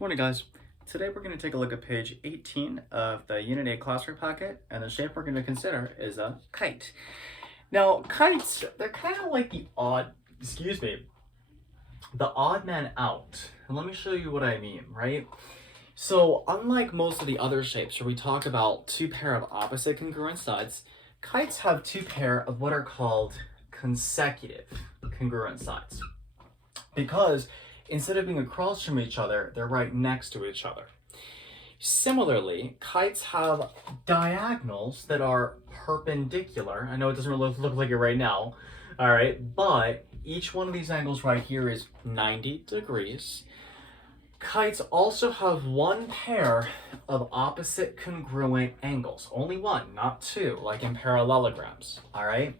Morning, guys. Today we're going to take a look at page 18 of the Unit 8 Classwork packet, and the shape we're going to consider is a kite. Now, kites, they're kind of like the odd man out. And let me show you what I mean, right? So, unlike most of the other shapes where we talk about two pair of opposite congruent sides, kites have two pair of what are called consecutive congruent sides. Because instead of being across from each other, they're right next to each other. Similarly, kites have diagonals that are perpendicular. I know it doesn't really look like it right now, all right, but each one of these angles right here is 90 degrees. Kites also have one pair of opposite congruent angles. Only one, not two, like in parallelograms, all right?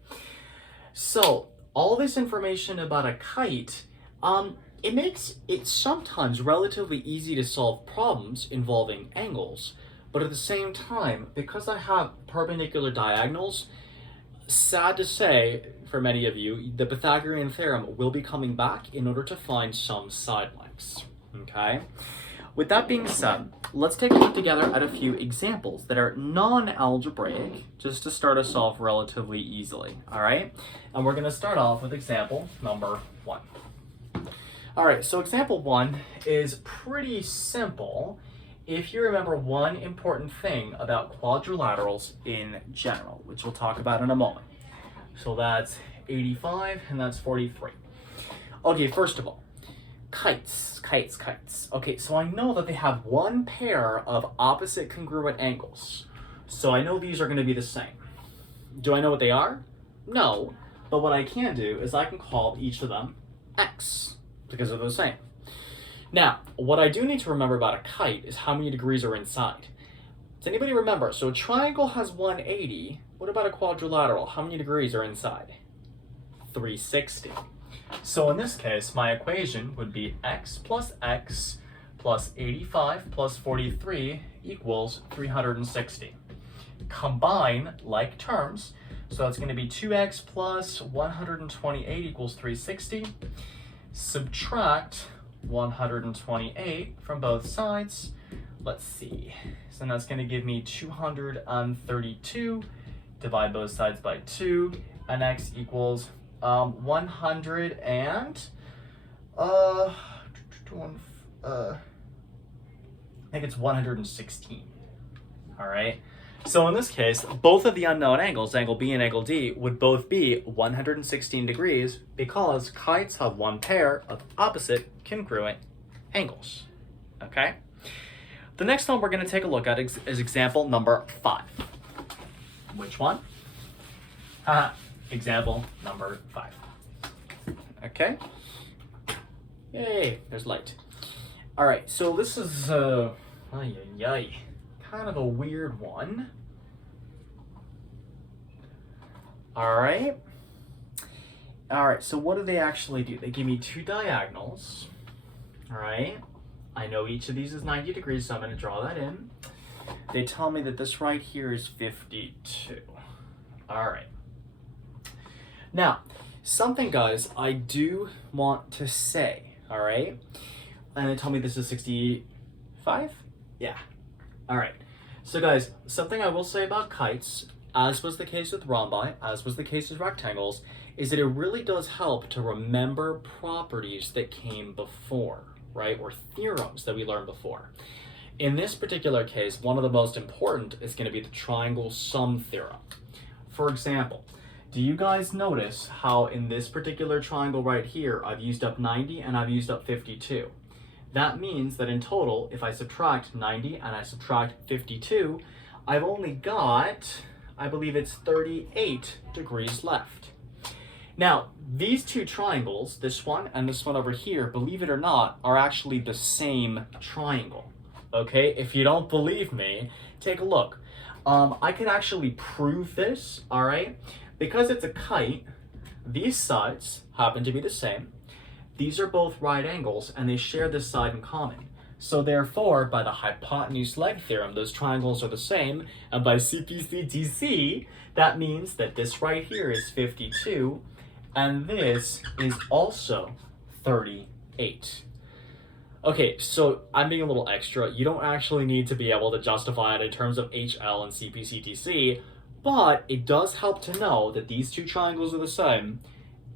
So, all this information about a kite, it makes it sometimes relatively easy to solve problems involving angles, but at the same time, because I have perpendicular diagonals, sad to say for many of you, the Pythagorean theorem will be coming back in order to find some side lengths, okay? With that being said, let's take a look together at a few examples that are non-algebraic, just to start us off relatively easily, all right? And we're gonna start off with example number 1. All right, so example 1 is pretty simple if you remember one important thing about quadrilaterals in general, which we'll talk about in a moment. So that's 85 and that's 43. Okay, first of all, kites. Okay, so I know that they have one pair of opposite congruent angles. So I know these are going to be the same. Do I know what they are? No, but what I can do is I can call each of them x, because they're the same. Now, what I do need to remember about a kite is how many degrees are inside. Does anybody remember? So a triangle has 180. What about a quadrilateral? How many degrees are inside? 360. So in this case, my equation would be x plus 85 plus 43 equals 360. Combine like terms, so that's going to be 2x plus 128 equals 360. Subtract 128 from both sides. Let's see. So that's going to give me 232. Divide both sides by 2, and x equals 100 and I think it's 116. All right. So in this case, both of the unknown angles, angle B and angle D, would both be 116 degrees because kites have one pair of opposite congruent angles. Okay? The next one we're going to take a look at is example number 5. Which one? Example number 5. Okay? Yay, there's light. All right, so this is kind of a weird one. All right, so what do they actually do? They give me two diagonals. All right, I know each of these is 90 degrees, so I'm going to draw that in. They tell me that this right here is 52. All right. Now, something, guys, I do want to say, all right? And they tell me this is 65? Yeah. All right. So, guys, something I will say about kites, as was the case with rhombi, as was the case with rectangles, is that it really does help to remember properties that came before, right? Or theorems that we learned before. In this particular case, one of the most important is going to be the triangle sum theorem. For example, do you guys notice how in this particular triangle right here, I've used up 90 and I've used up 52? That means that in total, if I subtract 90 and I subtract 52, I've only got, I believe it's 38 degrees left. Now, these two triangles, this one and this one over here, believe it or not, are actually the same triangle. Okay, if you don't believe me, take a look. I can actually prove this, all right? Because it's a kite, these sides happen to be the same. These are both right angles, and they share this side in common. So therefore, by the hypotenuse leg theorem, those triangles are the same, and by CPCTC, that means that this right here is 52, and this is also 38. Okay, so I'm being a little extra. You don't actually need to be able to justify it in terms of HL and CPCTC, but it does help to know that these two triangles are the same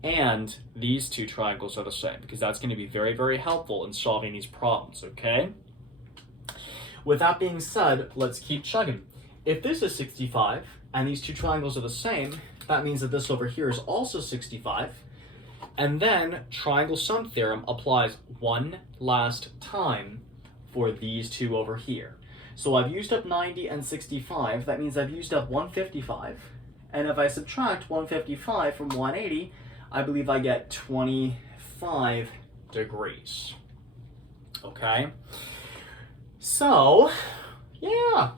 and these two triangles are the same, because that's going to be very, very helpful in solving these problems, okay? With that being said, let's keep chugging. If this is 65 and these two triangles are the same, that means that this over here is also 65. And then triangle sum theorem applies one last time for these two over here. So I've used up 90 and 65. That means I've used up 155. And if I subtract 155 from 180, I believe I get 25 degrees. Okay? So, yeah,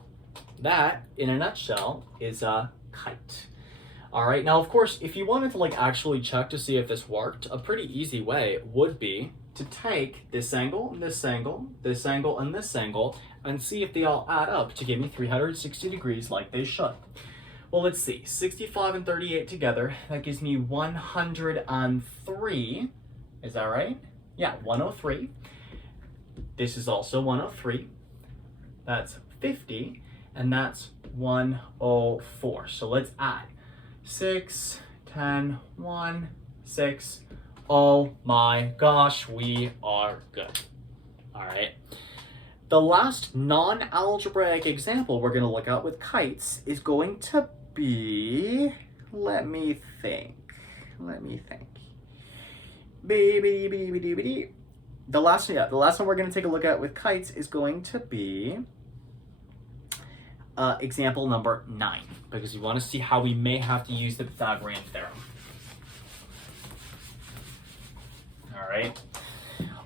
that in a nutshell is a kite. All right, now of course, if you wanted to like actually check to see if this worked, a pretty easy way would be to take this angle, this angle, this angle, and this angle, and see if they all add up to give me 360 degrees like they should. Well, let's see, 65 and 38 together, that gives me 103, is that right? Yeah, 103. This is also 103, that's 50, and that's 104. So let's add. 6, 10, 1, 6. Oh my gosh, we are good. All right. The last non-algebraic example we're going to look at with kites is going to be, let me think. The last one we're going to take a look at with kites is going to be example number 9, because you want to see how we may have to use the Pythagorean theorem. All right.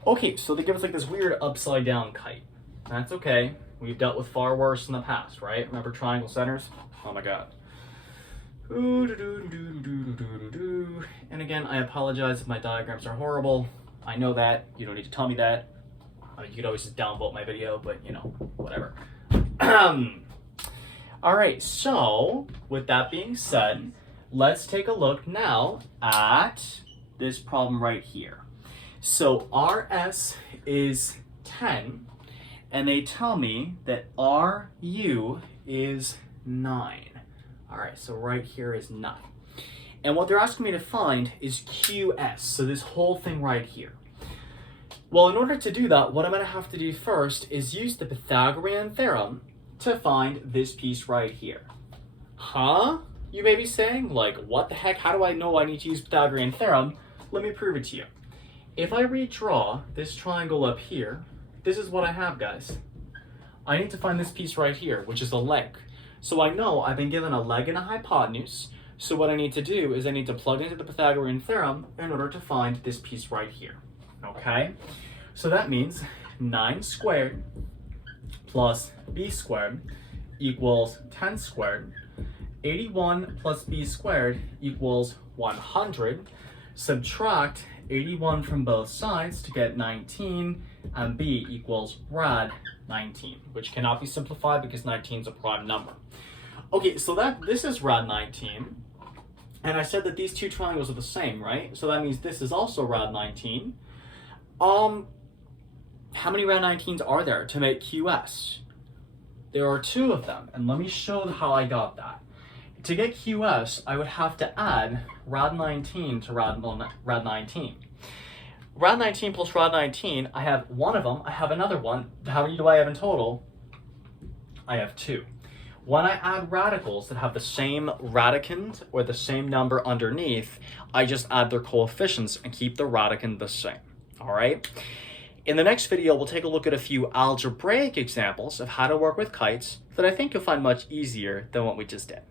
Okay, so they give us like this weird upside down kite. That's okay. We've dealt with far worse in the past, right? Remember triangle centers? Oh my god. And again, I apologize if my diagrams are horrible. I know that. You don't need to tell me that. I mean, you could always just downvote my video, but you know, whatever. All right, so with that being said, let's take a look now at this problem right here. So RS is 10, and they tell me that RU is 9. All right, so right here is 9. And what they're asking me to find is QS, so this whole thing right here. Well, in order to do that, what I'm going to have to do first is use the Pythagorean theorem to find this piece right here. Huh? You may be saying, like, what the heck? How do I know I need to use Pythagorean theorem? Let me prove it to you. If I redraw this triangle up here, this is what I have, guys. I need to find this piece right here, which is a leg. So I know I've been given a leg and a hypotenuse. So what I need to do is I need to plug into the Pythagorean theorem in order to find this piece right here. Okay? So that means 9 squared plus b squared equals 10 squared. 81 plus b squared equals 100. Subtract 81 from both sides to get 19, and b equals rad 19, which cannot be simplified because 19 is a prime number. Okay, so this is rad 19, and I said that these two triangles are the same, right? So that means this is also rad 19. How many rad 19s are there to make QS? There are 2 of them, and let me show how I got that. To get QS, I would have to add rad 19 to rad 19. Rad 19 plus rad 19, I have one of them, I have another one. How many do I have in total? I have 2. When I add radicals that have the same radicand or the same number underneath, I just add their coefficients and keep the radicand the same, all right? In the next video, we'll take a look at a few algebraic examples of how to work with kites that I think you'll find much easier than what we just did.